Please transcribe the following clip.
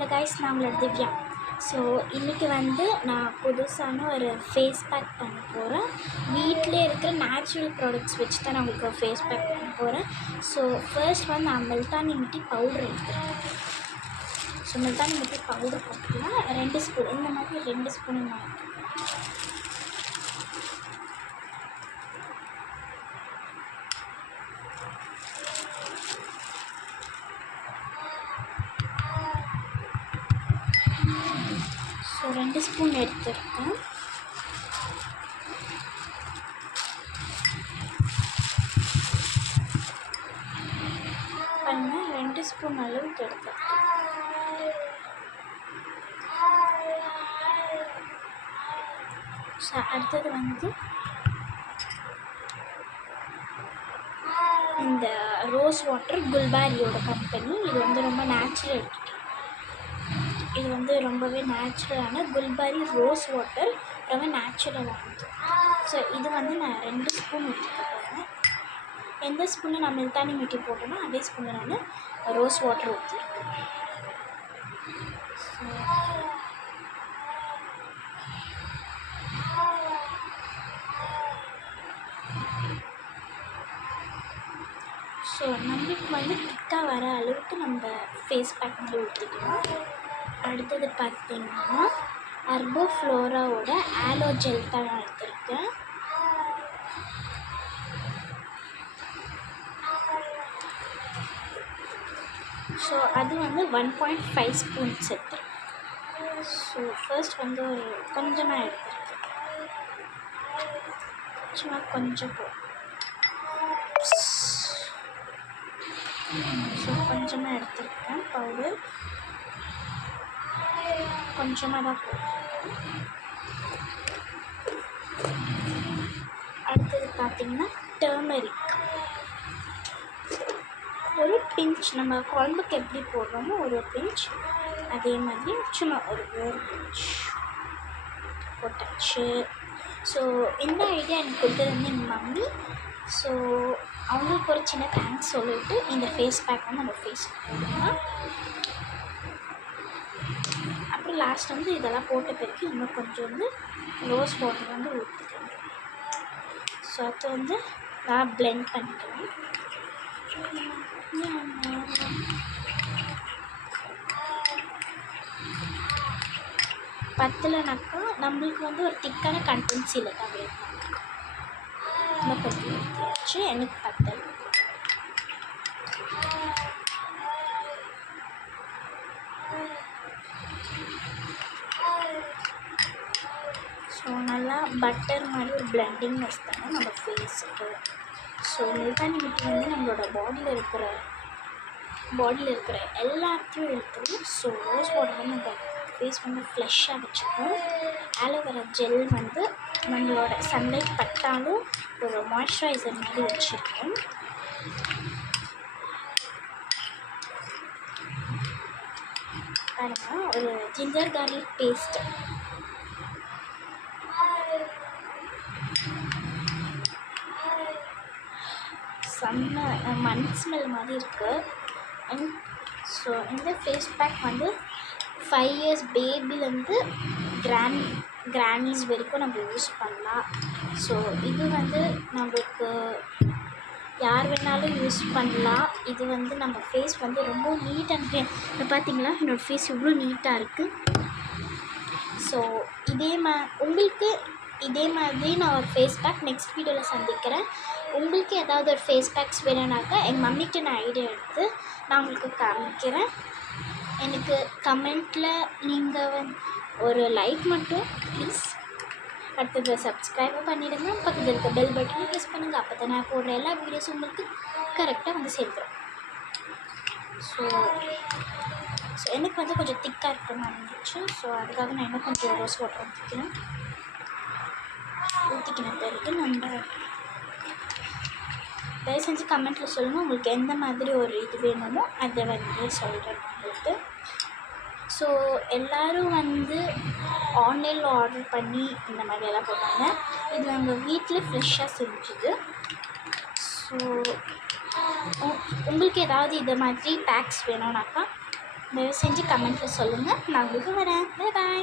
Hello guys, நான் உங்களோட Divya. So இன்றைக்கி வந்து நான் புதுசான ஒரு ஃபேஸ் பேக் பண்ண போகிறேன். வீட்டிலே இருக்கிற நேச்சுரல் ப்ராடக்ட்ஸ் வச்சு தான் நான் உங்களுக்கு ஃபேஸ் பேக் பண்ண போகிறேன். ஸோ ஃபர்ஸ்ட் வந்து நான் முல்தானி மிட்டி பவுடர் எடுத்துருக்கேன். ஸோ முல்தானி மிட்டி பவுடர் போட்டுக்கலாம். 2 ஸ்பூன், இந்த மாதிரி 2 ஸ்பூன் நான் ஸோ 2 ஸ்பூன் எடுத்துருக்கேன். பாருங்கள், 2 ஸ்பூன் அளவுக்கு எடுத்துருக்கேன். ஸோ அடுத்தது வந்து இந்த ரோஸ் வாட்டர் குல்பாரியோட கம்பெனி. இது வந்து ரொம்ப நேச்சுரல், இது வந்து ரொம்பவே நேச்சுரலான குல்பாரி ரோஸ் வாட்டர், ரொம்ப நேச்சுரலானது. ஸோ இது வந்து நான் 2 ஸ்பூன் ஊற்றிக்க போகிறேன். எந்த ஸ்பூனில் நான் முல்தானி மிட்டி போட்டேனோ அதே ஸ்பூனில் நான் ரோஸ் வாட்டர் ஊற்றிருக்கேன். ஸோ நம்மளுக்கு வந்து திக்காக வர அளவுக்கு நம்ம ஃபேஸ் பேக் வந்து ஊற்றிக்கலாம். அடுத்தது பார்த்திங்கன்னா அர்போ ஃப்ளோராவோட ஆலோ ஜெல் தான் நான் எடுத்திருக்கேன். ஸோ அது வந்து 1.5 ஸ்பூன்ஸ் எடுத்துருக்கேன். ஸோ ஃபர்ஸ்ட் வந்து ஒரு கொஞ்சமாக எடுத்திருக்கேன், சும்மா கொஞ்சம் ஸோ கொஞ்சமாக எடுத்திருக்கேன் பவுடர், கொஞ்சமாக தான் போட்டிருக்கேன். அடுத்தது பார்த்திங்கன்னா டர்மரிக் ஒரு பிஞ்ச், நம்ம குழம்புக்கு எப்படி போடுறோமோ ஒரு பிஞ்ச், அதே மாதிரி சும்மா ஒரு பிஞ்ச் போட்டாச்சு. ஸோ இந்த ஐடியா எனக்கு கொடுத்தது வந்து எங்கள் மம்மி. ஸோ அவங்களுக்கு ஒரு சின்ன தேங்க்ஸ் சொல்லிவிட்டு இந்த ஃபேஸ் பேக் வந்து நம்ம ஃபேஸ் போடலாம். அப்புறம் லாஸ்ட் வந்து இதெல்லாம் போட்ட பிறகு இன்னும் கொஞ்சம் வந்து ரோஸ் வாட்டர் வந்து ஊற்றிக்கலாம். ஸோ அது வந்து நான் பிளெண்ட் பண்ணிக்கலாம். பத்தலைனாக்கா நம்மளுக்கு வந்து ஒரு திக்கான கன்சிஸ்டன்சியில் தான் வேணும். இன்னும் கொஞ்சம் ஊற்றியாச்சு, எனக்கு பத்தலை. ஸோ நல்லா பட்டர் மாதிரி ஒரு பிளெண்டிங் வச்சுட்டாங்க நம்ம ஃபேஸுக்கு. ஸோ முல்தானி மிட்டி வந்து நம்மளோட பாடியில் இருக்கிற எல்லாத்தையும் எடுத்துடும். ஸோ ரோஸ் வாட்டர் வந்து நம்ம ஃபேஸ் வந்து ஃப்ளஷ்ஷாக வச்சுக்கும். ஆலோவேரா ஜெல் வந்து நம்மளோட சன்லைட் பட்டாலும் ஒரு மாய்ஸ்சரைசர் மாதிரி வச்சுருக்கோம். பாருங்கள், ஒரு ஜிஞ்சர் கார்லிக் பேஸ்ட்டு, செம்ம மண் ஸ்மெல் மாதிரி இருக்குது. ஸோ இந்த ஃபேஸ் பேக் வந்து 5 இயர்ஸ் பேபிலேருந்து கிரானிஸ் வரைக்கும் நம்ம யூஸ் பண்ணலாம். ஸோ இது வந்து நம்மளுக்கு யார் வேணாலும் யூஸ் பண்ணலாம். இது வந்து நம்ம ஃபேஸ் வந்து ரொம்ப நீட் அண்ட் க்ளீன். இப்போ பார்த்தீங்களா, என்னோடய ஃபேஸ் இவ்வளோ நீட்டாக இருக்குது. ஸோ உங்களுக்கு இதே மாதிரி நான் ஒரு ஃபேஸ் பேக் நெக்ஸ்ட் வீடியோவில் சந்திக்கிறேன். உங்களுக்கு ஏதாவது ஒரு ஃபேஸ் பேக்ஸ் வேணும்னாக்கா எங்கள் மம்மிகிட்ட நான் ஐடியா எடுத்து நான் உங்களுக்கு காமிக்கிறேன். எனக்கு கமெண்ட்டில் நீங்கள் ஒரு லைக் மட்டும் ப்ளீஸ், அடுத்தது சப்ஸ்கிரைபும் பண்ணிவிடுங்க. பக்கத்தில் இருக்க பெல் பட்டனை ப்ரெஸ் பண்ணுங்கள். அப்போ தான் நான் போடுற எல்லா வீடியோஸும் உங்களுக்கு கரெக்டாக வந்து சேர்ந்துடும். ஸோ எனக்கு வந்து கொஞ்சம் திக்காக இருக்கிற மாதிரி இருந்துச்சு. ஸோ அதுக்காக நான் இன்னும் கொஞ்சம் ரோஸ் வாட்டர் ஊற்றிக்கின பிறகு நம்ம தயவு செஞ்சு கமெண்ட்டில் சொல்லுங்கள் உங்களுக்கு எந்த மாதிரி ஒரு இது வேணுமோ அதை வந்து சொல்கிறேன் உங்களுக்கு. ஸோ எல்லோரும் வந்து ஆன்லைனில் ஆர்டர் பண்ணி இந்த மாதிரியெல்லாம் போட்டாங்க. இது நாங்கள் வீட்டில் ஃப்ரெஷ்ஷாக செஞ்சுது. ஸோ உங்களுக்கு ஏதாவது இதை மாதிரி பேக்ஸ் வேணும்னாக்கா தயவு செஞ்சு கமெண்ட்டில் சொல்லுங்கள். நான் உங்களுக்கு வரேன். Bye bye.